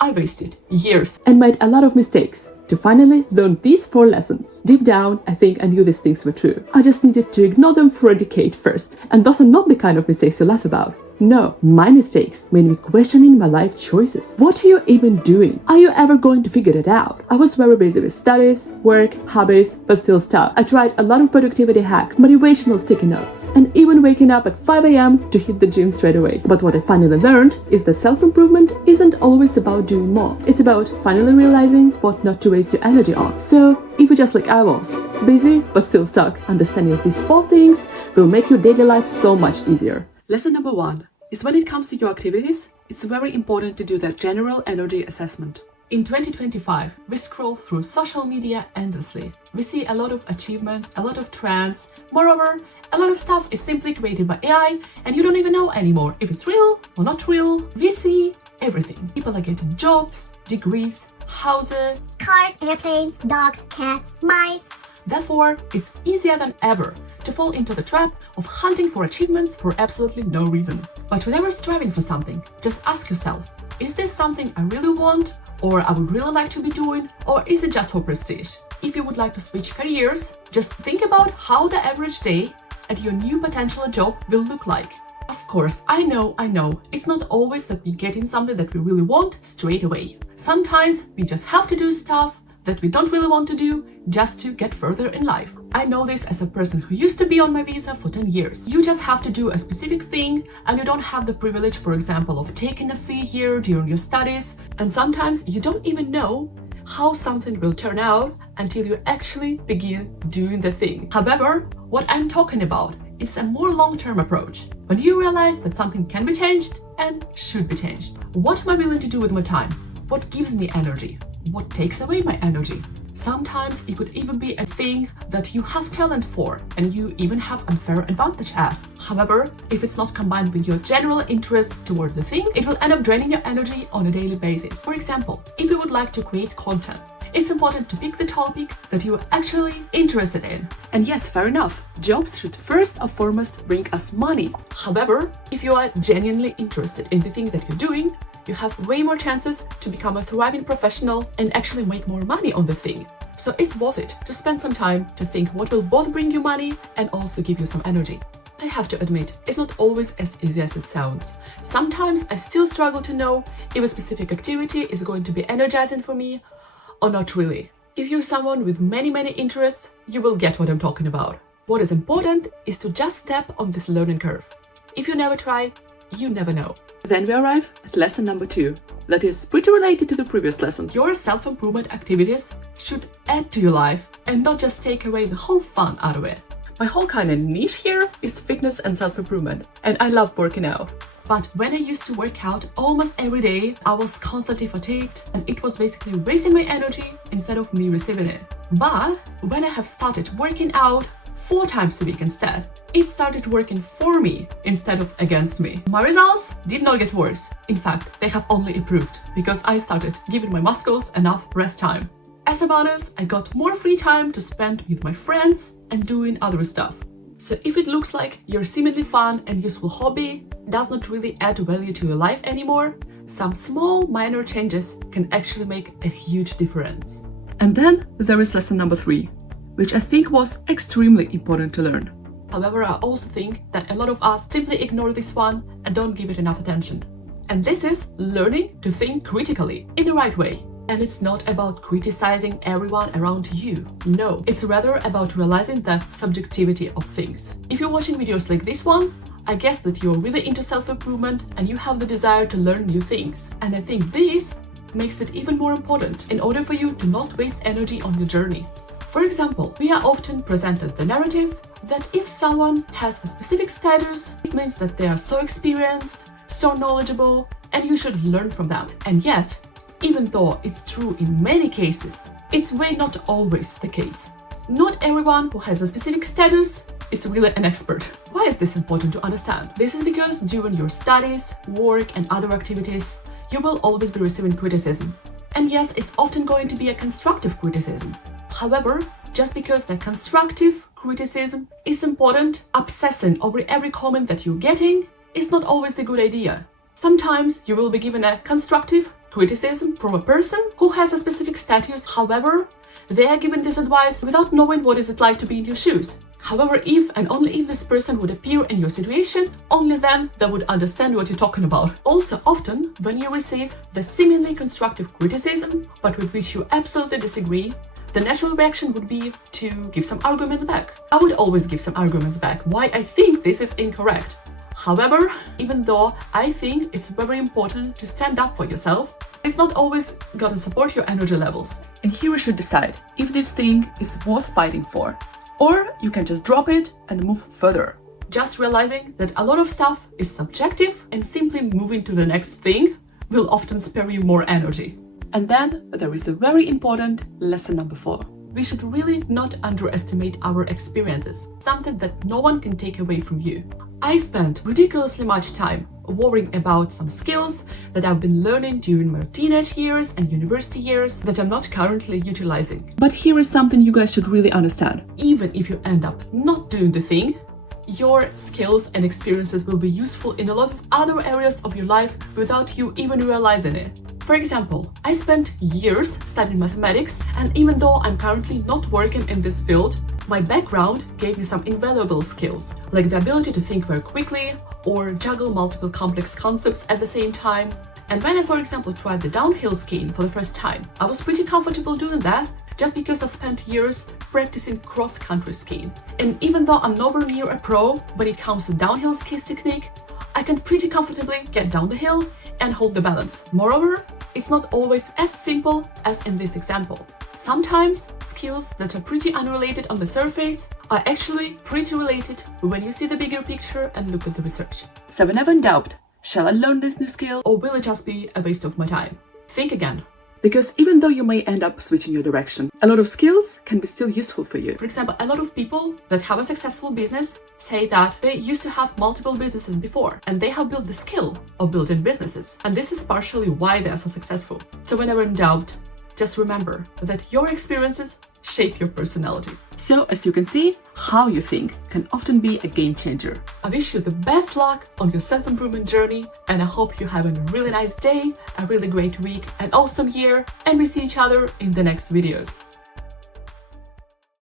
I wasted years and made a lot of mistakes to finally learn these 4 lessons. Deep down, I think I knew these things were true. I just needed to ignore them for a decade first. And those are not the kind of mistakes you laugh about. No, my mistakes made me questioning my life choices. What are you even doing? Are you ever going to figure it out? I was very busy with studies, work, hobbies, but still stuck. I tried a lot of productivity hacks, motivational sticky notes, and even waking up at 5 a.m. to hit the gym straight away. But what I finally learned is that self-improvement isn't always about doing more. It's about finally realizing what not to waste your energy on. So, if you're just like I was, busy but still stuck, understanding these 4 things will make your daily life so much easier. Lesson number 1 is when it comes to your activities, it's very important to do that general energy assessment. In 2025, we scroll through social media endlessly. We see a lot of achievements, a lot of trends. Moreover, a lot of stuff is simply created by AI and you don't even know anymore if it's real or not real. We see everything. People are getting jobs, degrees, houses, cars, airplanes, dogs, cats, mice. Therefore, it's easier than ever to fall into the trap of hunting for achievements for absolutely no reason. But whenever striving for something, just ask yourself, is this something I really want, or I would really like to be doing, or is it just for prestige? If you would like to switch careers, just think about how the average day at your new potential job will look like. Of course, I know, it's not always that we get in something that we really want straight away. Sometimes we just have to do stuff that we don't really want to do just to get further in life. I know this as a person who used to be on my visa for 10 years. You just have to do a specific thing and you don't have the privilege, for example, of taking a free year during your studies. And sometimes you don't even know how something will turn out until you actually begin doing the thing. However, what I'm talking about is a more long-term approach. When you realize that something can be changed and should be changed. What am I willing to do with my time? What gives me energy? What takes away my energy? Sometimes it could even be a thing that you have talent for and you even have unfair advantage at. However, if it's not combined with your general interest toward the thing, it will end up draining your energy on a daily basis. For example, if you would like to create content, it's important to pick the topic that you are actually interested in. And yes, fair enough, jobs should first and foremost bring us money. However, if you are genuinely interested in the thing that you're doing, you have way more chances to become a thriving professional and actually make more money on the thing. So it's worth it to spend some time to think what will both bring you money and also give you some energy. I have to admit, it's not always as easy as it sounds. Sometimes I still struggle to know if a specific activity is going to be energizing for me or not really. If you're someone with many interests, you will get what I'm talking about. What is important is to just step on this learning curve. If you never try, you never know. Then we arrive at lesson number 2. That is pretty related to the previous lesson. Your self-improvement activities should add to your life and not just take away the whole fun out of it. My whole kind of niche here is fitness and self-improvement, and I love working out. But when I used to work out almost every day, I was constantly fatigued and it was basically wasting my energy instead of me receiving it. But when I have started working out 4 times a week instead, it started working for me instead of against me. My results did not get worse. In fact, they have only improved because I started giving my muscles enough rest time. As a bonus, I got more free time to spend with my friends and doing other stuff. So if it looks like your seemingly fun and useful hobby does not really add value to your life anymore, some small minor changes can actually make a huge difference. And then there is lesson number 3. Which I think was extremely important to learn. However, I also think that a lot of us simply ignore this one and don't give it enough attention. And this is learning to think critically in the right way. And it's not about criticizing everyone around you. No, it's rather about realizing the subjectivity of things. If you're watching videos like this one, I guess that you're really into self-improvement and you have the desire to learn new things. And I think this makes it even more important in order for you to not waste energy on your journey. For example, we are often presented the narrative that if someone has a specific status, it means that they are so experienced, so knowledgeable, and you should learn from them. And yet, even though it's true in many cases, it's way not always the case. Not everyone who has a specific status is really an expert. Why is this important to understand? This is because during your studies, work, and other activities, you will always be receiving criticism. And yes, it's often going to be a constructive criticism. However, just because the constructive criticism is important, obsessing over every comment that you're getting is not always the good idea. Sometimes you will be given a constructive criticism from a person who has a specific status. However, they are given this advice without knowing what is it like to be in your shoes. However, if and only if this person would appear in your situation, only then they would understand what you're talking about. Also, often, when you receive the seemingly constructive criticism, but with which you absolutely disagree, the natural reaction would be to give some arguments back. I would always give some arguments back why I think this is incorrect. However, even though I think it's very important to stand up for yourself, it's not always gonna support your energy levels. And here you should decide if this thing is worth fighting for. Or you can just drop it and move further. Just realizing that a lot of stuff is subjective and simply moving to the next thing will often spare you more energy. And then there is the very important lesson number 4. We should really not underestimate our experiences, something that no one can take away from you. I spent ridiculously much time worrying about some skills that I've been learning during my teenage years and university years that I'm not currently utilizing. But here is something you guys should really understand. Even if you end up not doing the thing, your skills and experiences will be useful in a lot of other areas of your life without you even realizing it. For example, I spent years studying mathematics, and even though I'm currently not working in this field, my background gave me some invaluable skills, like the ability to think very quickly or juggle multiple complex concepts at the same time. And when I, for example, tried the downhill skiing for the first time, I was pretty comfortable doing that just because I spent years practicing cross-country skiing. And even though I'm nowhere near a pro when it comes to downhill ski technique, I can pretty comfortably get down the hill and hold the balance. Moreover, it's not always as simple as in this example. Sometimes skills that are pretty unrelated on the surface are actually pretty related when you see the bigger picture and look at the research. So whenever in doubt, shall I learn this new skill or will it just be a waste of my time? Think again. Because even though you may end up switching your direction, a lot of skills can be still useful for you. For example, a lot of people that have a successful business say that they used to have multiple businesses before and they have built the skill of building businesses. And this is partially why they are so successful. So whenever in doubt, just remember that your experiences shape your personality. So as you can see, how you think can often be a game changer. I wish you the best luck on your self-improvement journey, and I hope you're having a really nice day, a really great week, an awesome year, and we see each other in the next videos.